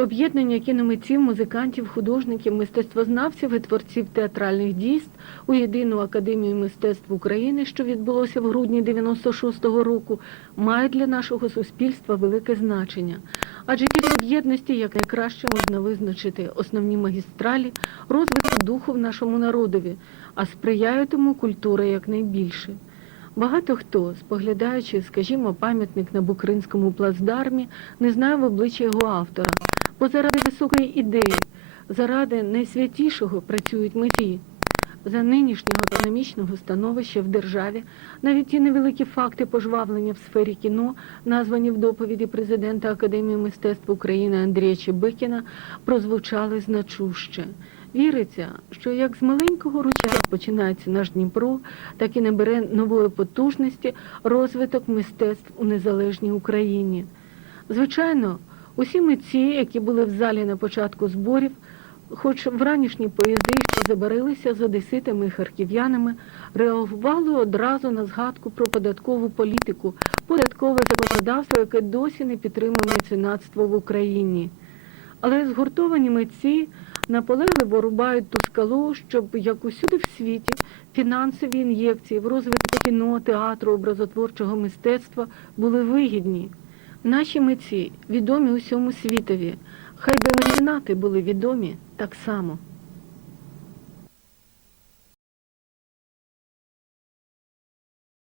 Об'єднання кіномитців, музикантів, художників, мистецтвознавців і творців театральних дійств у єдину академію мистецтв України, що відбулося в грудні 96-го року, має для нашого суспільства велике значення. Адже тільки в єдності якнайкраще можна визначити основні магістралі розвитку духу в нашому народові, а сприяє тому культура якнайбільше. Багато хто, споглядаючи, скажімо, пам'ятник на Букринському плацдармі, не знає в обличчя його автора, бо заради високої ідеї, заради найсвятішого працюють митці. За нинішнього економічного становища в державі навіть ті невеликі факти пожвавлення в сфері кіно, названі в доповіді президента Академії мистецтв України Андрія Чебикіна, прозвучали значуще. Віриться, що як з маленького ручая починається наш Дніпро, так і набере нової потужності розвиток мистецтв у незалежній Україні. Звичайно, усі митці, які були в залі на початку зборів, хоч в ранішні поїзди ще забарилися з одеситами і харків'янами, реагували одразу на згадку про податкову політику, податкове законодавство, яке досі не підтримує меценатство в Україні. Але згуртовані митці наполегливо рубають ту скалу, щоб, як усюди в світі, фінансові ін'єкції в розвитку кіно, театру, образотворчого мистецтва були вигідні. Наші митці відомі усьому світові, хай би меценати були відомі так само.